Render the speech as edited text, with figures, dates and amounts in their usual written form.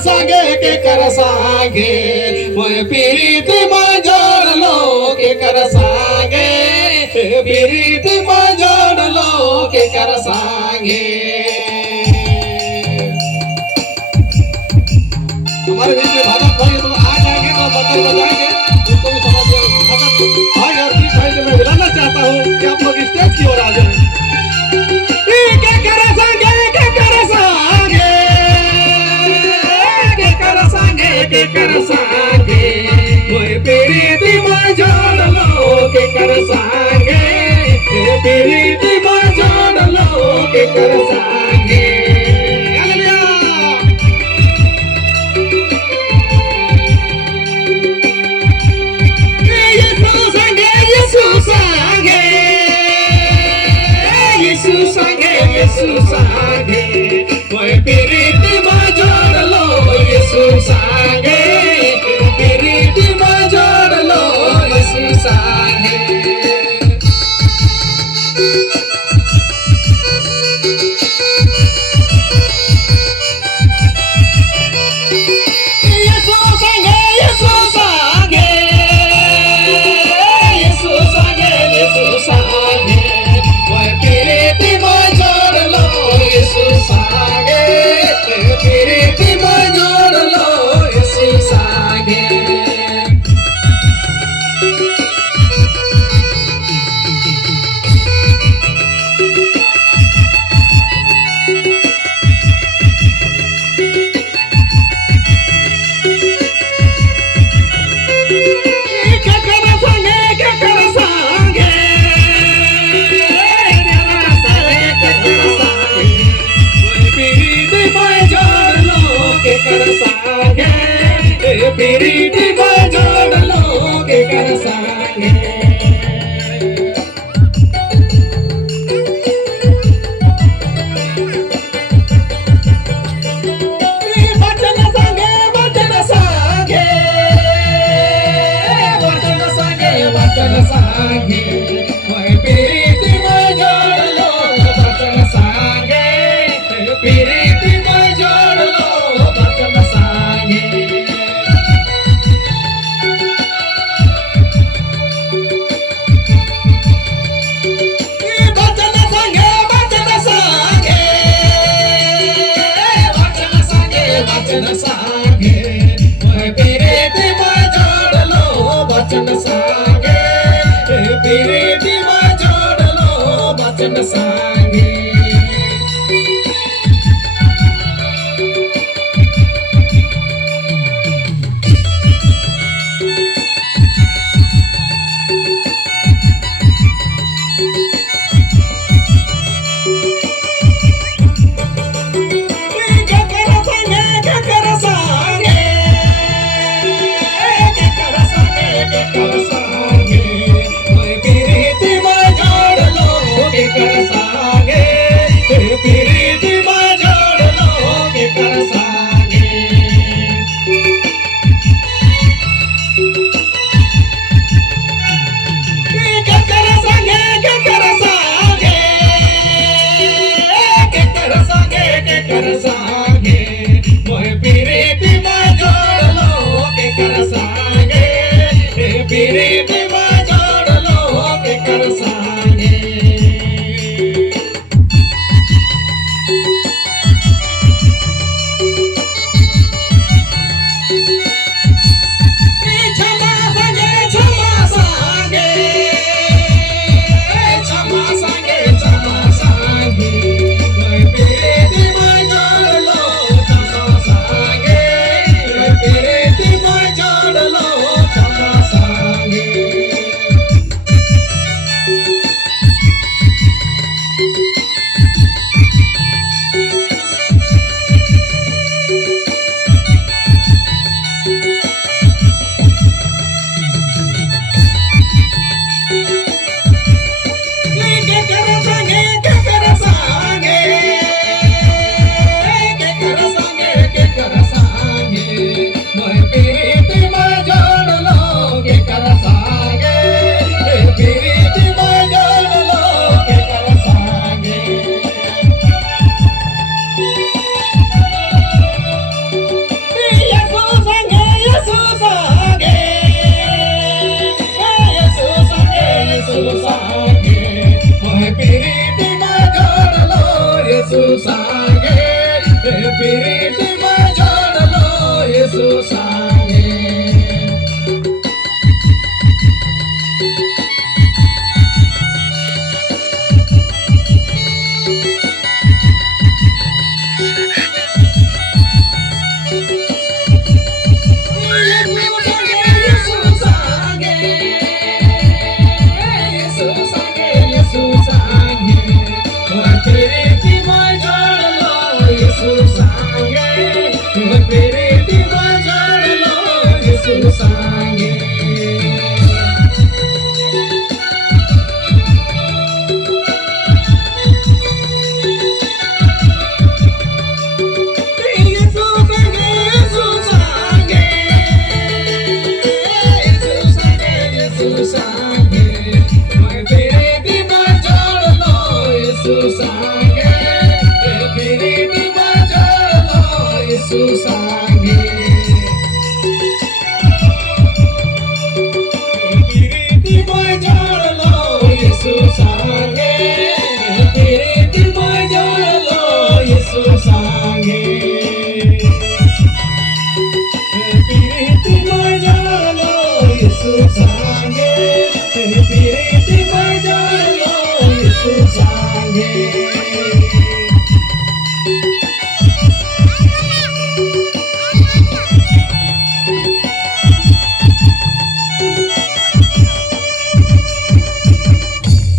सांगे के कर सांगे मैं पीरीति में जोड़ लो के कर सांगे पीरीति में जोड़ लो के कर सांगे। हमारे बीच में भाजप भाई तो आ जाएंगे तो बंदर बजाएंगे उनको भी समझ भगत भाई और ठीक भाई से मैं बुलाना चाहता हूँ कि आप लोग स्टेज की ओर आ जाएं। के कर सांगे के कर सांगे के कर सांगे के कर सांगे मैं पीरीति में जोड़ लो के कर सांगे पीरीति में जोड़ लो के कर सांगे। यीशु सांगे मैं पीरीति में जोड़ लो यीशु सांगे पीरीति में जोड़ लो यीशु सांगे। पीरीति में जोड़ लो के कर सांगे। वचन सांगे वचन सांगे वचन सांगे वचन सांगे मैं पीरीति में जोड़ लो वचन सांगे पीरीति में जोड़ लो वचन सांगे। वचन सांगे मैं पीरीति में जोड़ लो वचन सांगे पीरीति में जोड़ लो वचन सांगे। पीरीति में जोड़ लो के कर सांगे। दिवसा